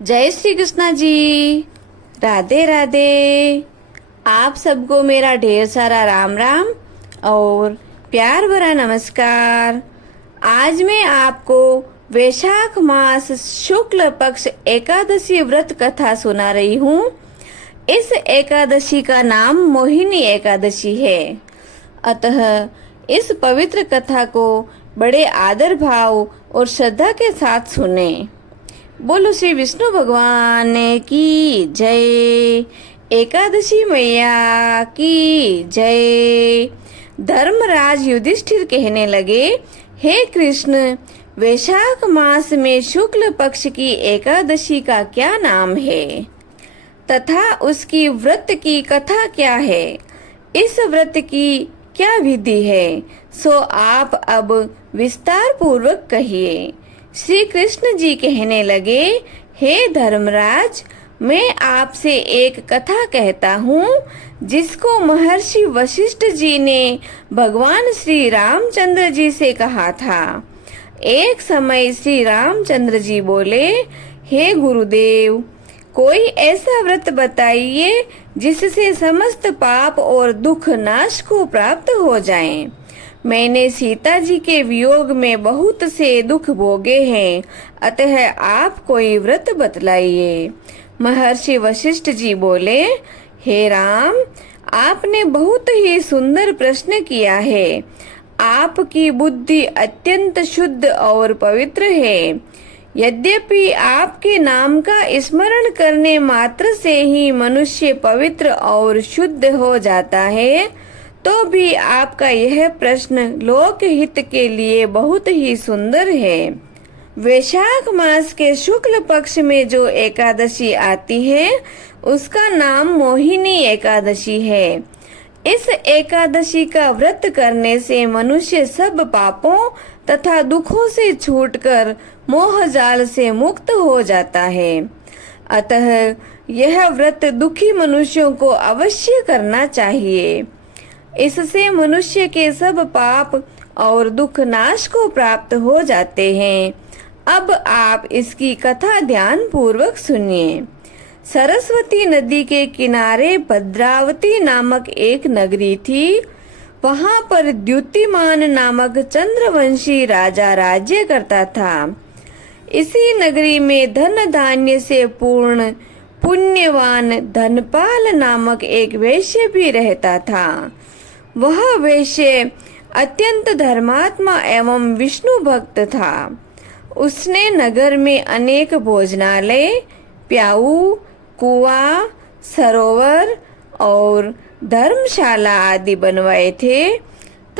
जय श्री कृष्णा जी। राधे राधे। आप सबको मेरा ढेर सारा राम राम और प्यार भरा नमस्कार। आज मैं आपको वैशाख मास शुक्ल पक्ष एकादशी व्रत कथा सुना रही हूँ। इस एकादशी का नाम मोहिनी एकादशी है। अतः इस पवित्र कथा को बड़े आदर भाव और श्रद्धा के साथ सुने। बोलो श्री विष्णु भगवान की जय। एकादशी मैया की जय। धर्मराज युधिष्ठिर कहने लगे, हे कृष्ण, वैशाख मास में शुक्ल पक्ष की एकादशी का क्या नाम है तथा उसकी व्रत की कथा क्या है? इस व्रत की क्या विधि है, सो आप अब विस्तार पूर्वक कहिए। श्री कृष्ण जी कहने लगे, हे धर्मराज, मैं आपसे एक कथा कहता हूँ जिसको महर्षि वशिष्ठ जी ने भगवान श्री रामचंद्र जी से कहा था। एक समय श्री रामचंद्र जी बोले, हे गुरुदेव, कोई ऐसा व्रत बताइए जिससे समस्त पाप और दुख नाश को प्राप्त हो जाएं। मैंने सीता जी के वियोग में बहुत से दुख भोगे हैं, अतः आप कोई व्रत बतलाइए। महर्षि वशिष्ठ जी बोले, हे राम, आपने बहुत ही सुंदर प्रश्न किया है। आपकी बुद्धि अत्यंत शुद्ध और पवित्र है। यद्यपि आपके नाम का स्मरण करने मात्र से ही मनुष्य पवित्र और शुद्ध हो जाता है, तो भी आपका यह प्रश्न लोक हित के लिए बहुत ही सुंदर है। वैशाख मास के शुक्ल पक्ष में जो एकादशी आती है उसका नाम मोहिनी एकादशी है। इस एकादशी का व्रत करने से मनुष्य सब पापों तथा दुखों से छूटकर मोह जाल से मुक्त हो जाता है। अतः यह व्रत दुखी मनुष्यों को अवश्य करना चाहिए। इससे मनुष्य के सब पाप और दुख नाश को प्राप्त हो जाते हैं। अब आप इसकी कथा ध्यान पूर्वक सुनिए। सरस्वती नदी के किनारे भद्रावती नामक एक नगरी थी। वहां पर द्युतिमान नामक चंद्रवंशी राजा राज्य करता था। इसी नगरी में धन धान्य से पूर्ण पुण्यवान धनपाल नामक एक वैश्य भी रहता था। वह वैश्य अत्यंत धर्मात्मा एवं विष्णु भक्त था। उसने नगर में अनेक भोजनालय, प्याऊ, कुआं, सरोवर और धर्मशाला आदि बनवाए थे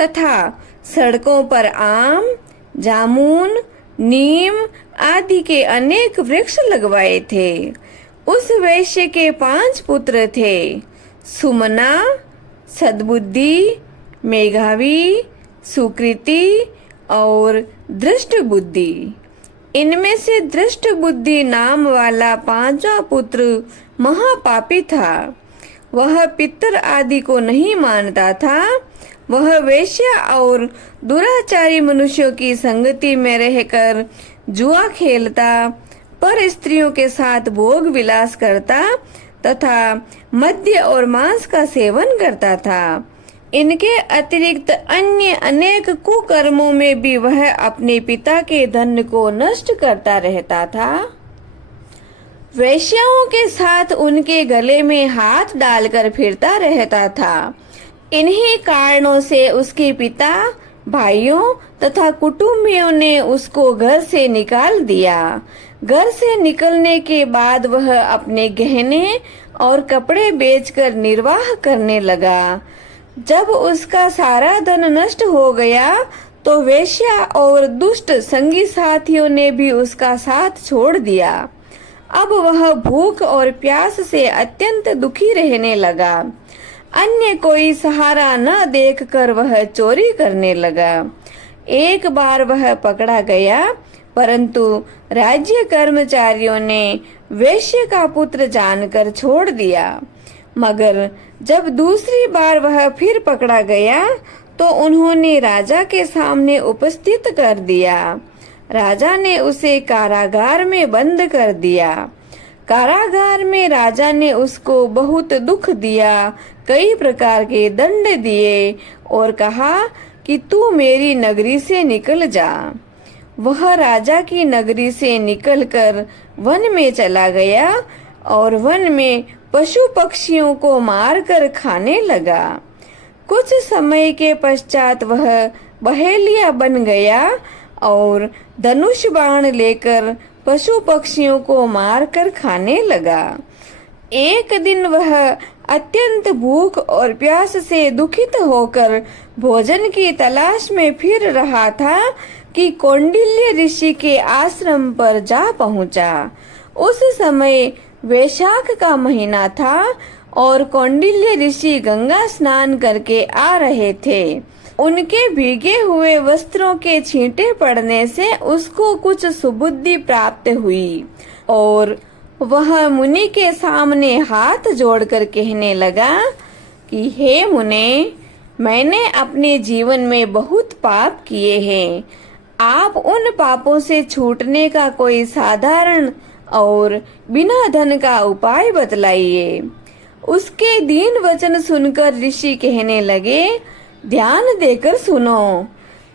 तथा सड़कों पर आम, जामुन, नीम आदि के अनेक वृक्ष लगवाए थे। उस वैश्य के 5 पुत्र थे, सुमना, सद्बुद्धि, मेघावी, सुकृति और दृष्ट बुद्धि। इनमें से दृष्ट बुद्धि नाम वाला 5वां पुत्र महापापी था। वह पितर आदि को नहीं मानता था। वह वेश्या और दुराचारी मनुष्यों की संगति में रहकर जुआ खेलता, पर स्त्रियों के साथ भोग विलास करता तथा मद्य और मांस का सेवन करता था। इनके अतिरिक्त अन्य अनेक कुकर्मों में भी वह अपने पिता के धन को नष्ट करता रहता था। वैश्याओं के साथ उनके गले में हाथ डालकर फिरता रहता था। इन्हीं कारणों से उसके पिता, भाइयों तथा कुटुंबियों ने उसको घर से निकाल दिया। घर से निकलने के बाद वह अपने गहने और कपड़े बेचकर निर्वाह करने लगा। जब उसका सारा धन नष्ट हो गया तो वेश्या और दुष्ट संगी साथियों ने भी उसका साथ छोड़ दिया। अब वह भूख और प्यास से अत्यंत दुखी रहने लगा। अन्य कोई सहारा न देखकर वह चोरी करने लगा। एक बार वह पकड़ा गया, परंतु राज्य कर्मचारियों ने वैश्य का पुत्र जानकर छोड़ दिया। मगर जब दूसरी बार वह फिर पकड़ा गया तो उन्होंने राजा के सामने उपस्थित कर दिया। राजा ने उसे कारागार में बंद कर दिया। कारागार में राजा ने उसको बहुत दुख दिया, कई प्रकार के दंड दिए और कहा कि तू मेरी नगरी से निकल जा। वह राजा की नगरी से निकलकर वन में चला गया और वन में पशु पक्षियों को मारकर खाने लगा। कुछ समय के पश्चात वह बहेलिया बन गया और धनुष बाण लेकर पशु पक्षियों को मारकर खाने लगा। एक दिन वह अत्यंत भूख और प्यास से दुखित होकर भोजन की तलाश में फिर रहा था कि कौंडिल्य ऋषि के आश्रम पर जा पहुंचा। उस समय वैशाख का महीना था और कौंडिल्य ऋषि गंगा स्नान करके आ रहे थे। उनके भीगे हुए वस्त्रों के छींटे पड़ने से उसको कुछ सुबुद्धि प्राप्त हुई और वह मुनि के सामने हाथ जोड़कर कहने लगा कि हे मुने, मैंने अपने जीवन में बहुत पाप किए हैं। आप उन पापों से छूटने का कोई साधारण और बिना धन का उपाय बतलाइए। उसके दीन वचन सुनकर ऋषि कहने लगे, ध्यान देकर सुनो।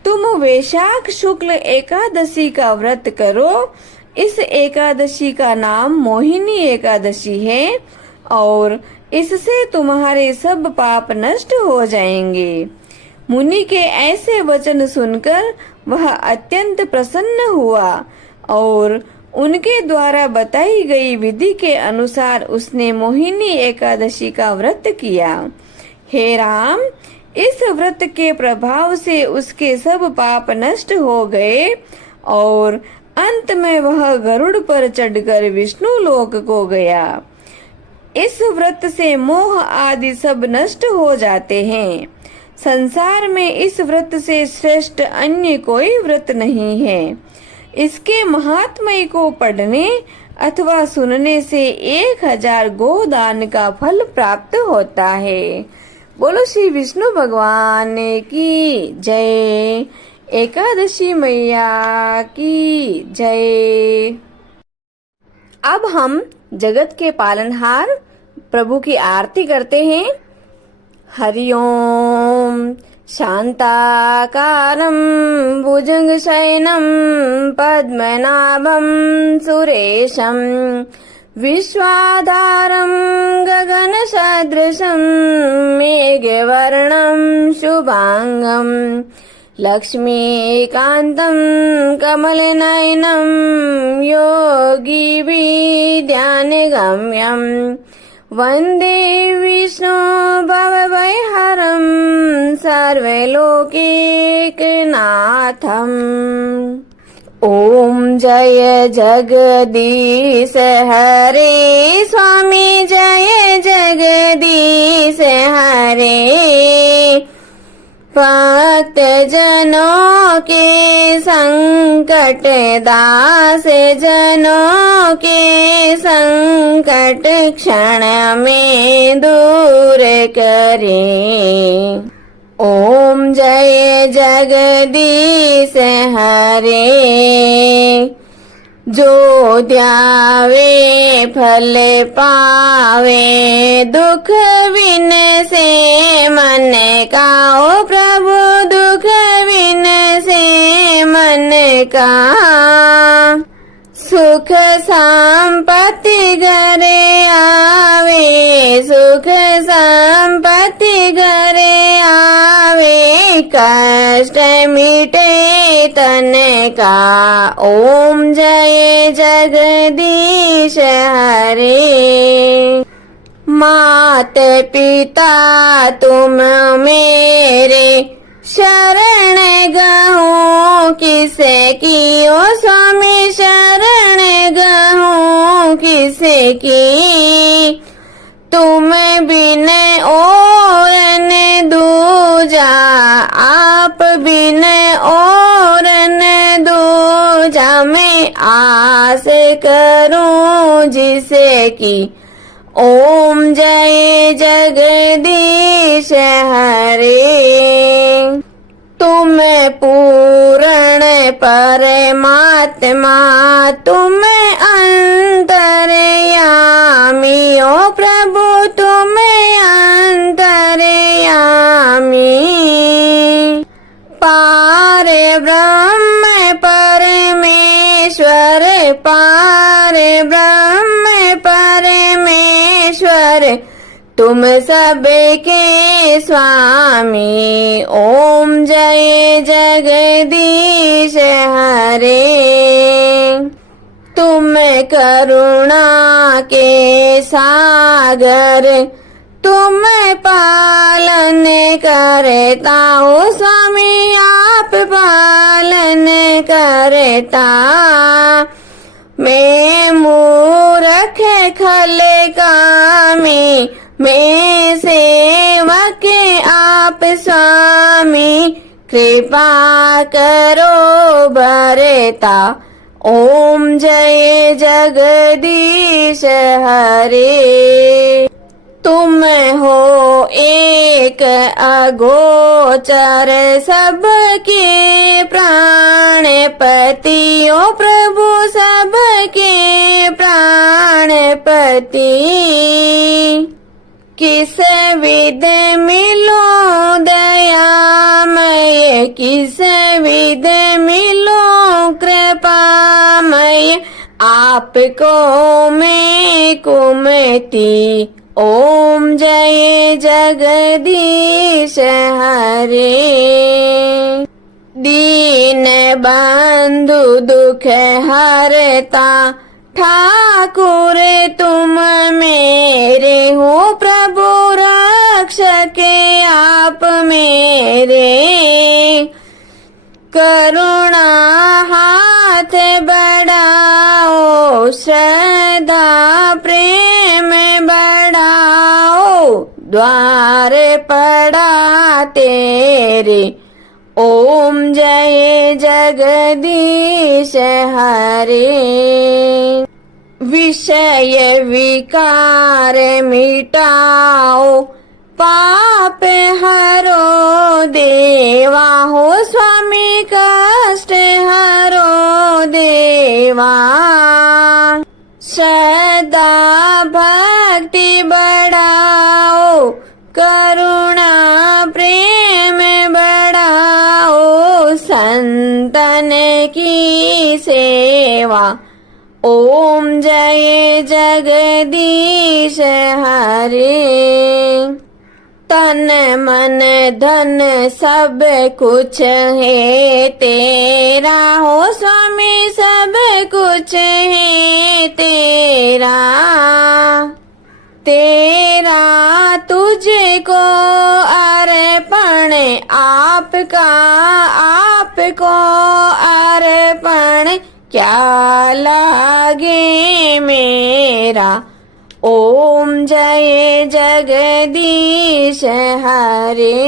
तुम वैशाख शुक्ल एकादशी का व्रत करो। इस एकादशी का नाम मोहिनी एकादशी है और इससे तुम्हारे सब पाप नष्ट हो जाएंगे। मुनि के ऐसे वचन सुनकर वह अत्यंत प्रसन्न हुआ और उनके द्वारा बताई गई विधि के अनुसार उसने मोहिनी एकादशी का व्रत किया। हे राम, इस व्रत के प्रभाव से उसके सब पाप नष्ट हो गए और अंत में वह गरुड़ पर चढ़कर विष्णु लोक को गया। इस व्रत से मोह आदि सब नष्ट हो जाते हैं। संसार में इस व्रत से श्रेष्ठ अन्य कोई व्रत नहीं है। इसके महात्म्य को पढ़ने अथवा सुनने से 1000 गोदान का फल प्राप्त होता है। बोलो श्री विष्णु भगवान की जय। एकादशी मैया की जय। अब हम जगत के पालनहार प्रभु की आरती करते हैं। हरि ओम। शांताकारं भुजगशयनं पद्मनाभं सुरेशं विश्वाधारं गगनसदृशं मेघवर्णं शुभांगं लक्ष्मीकान्तं कमलनयनं योगिभिध्यानगम्यं वन्दे विष्णु भवभयहरं सर्वलोकैकनाथम्। ओम जय जगदीश हरे स्वामी, जय जगदीश हरे। भक्त जनों के संकट, दास जनों के संकट क्षण में दूर करे। ओम जय जगदीश हरे। जो ध्यावे फल पावे, दुख बिन से मन का। ओ प्रभु, दुख बिन से मन का। सुख संपत्ति घरे आवे, सुख संपत्ति घरे आवे। कष्ट मिटे तन का। ओम जय जगदीश हरे। मात पिता तुम मेरे, शरण गहूँ किसे की। ओ स्वामी, शरण गहूँ किसे की। तुम बिन और न दूजा, आप बिन और न दूजा। मैं आस करूं जिसे की। ओम जय जगदीश हरे। तुम पूर्ण परमात्मा, तुम अंतर्यामी। ईश्वर तुम सबके स्वामी। ओम जय जगदीश हरे। तुम करुणा के सागर तुम पालन करता हो स्वामी, आप पालन करता। मैं मूर्ख खल कामी, मैं सेवक आप स्वामी, कृपा करो बरता। ओम जय जगदीश हरे। तुम हो एक अगोचर सबके प्राणपति, ओ प्रभु सबके प्राणपति। किस विध मिलो दयामय, किस विध मिलो कृपामय, आपको मैं कुमति। ओम जय जगदीश हरे। दीन बंधु दुख हरता ठाकुर तुम मेरे हो, प्रभु रक्षक आप मेरे। करुणा हाथ बढ़ाओ, श्रद्धा प्रेम बढ़ाओ, द्वार पड़ा तेरे। ओम जय जगदीश हरे। विषय विकार मिटाओ, पाप हरो देवा हो स्वामी, कष्ट हरो देवा। श्रद्धा भक्ति बढ़ाओ, करुणा प्रेम बढ़ाओ, संतन की सेवा। ओम जय जगदीश हरे। तन मन धन सब कुछ है तेरा हो स्वामी, सब कुछ है तेरा। तेरा तुझको अर्पण आपका, आपको अर्पण क्या लागे मेरा। ओम जय जगदीश हरे।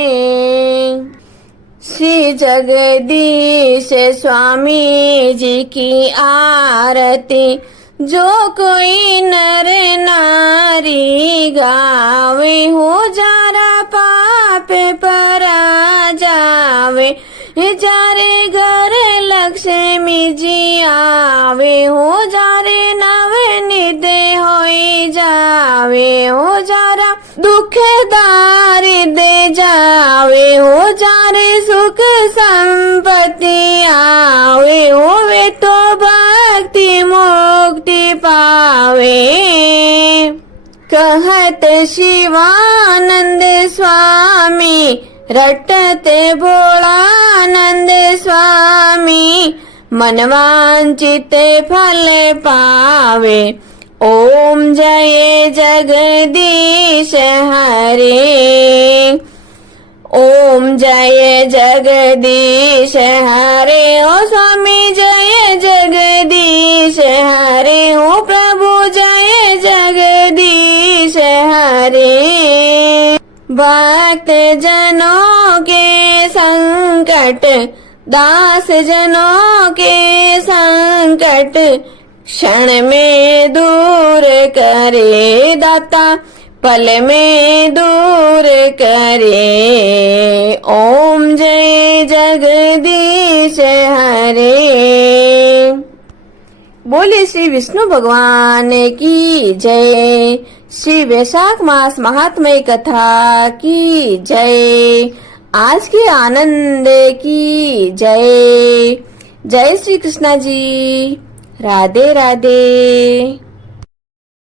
श्री जगदीश स्वामी जी की आरती जो कोई नर नारी गावे, हो जारा पाप परा जावे, जारे घर लक्ष्मी जी आवे, हो जारे नवनिध होई जावे, हो जारा दुख दारिद्र जावे, हो जारे सुख संपत्ति आवे, होवे तो भक्ति मुक्ति पावे। कहत शिवानंद स्वामी, रटते भोलानंद स्वामी, मनवांचित फल पावे। ओम जय जगदीश हरे। ओम जय जगदीश हरे। ओ स्वामी जय जगदीश हरे, ओ प्रभु जय जगदीश हरे। भक्त जनों के संकट, दास जनों के संकट, क्षण में दूर करे दाता, पल में दूर करे। ओम जय जगदीश हरे। बोले श्री विष्णु भगवान की जय। श्री वैशाख मास महात्म्य कथा की जय। आज के आनंद की जय। जय श्री कृष्णा जी। राधे राधे।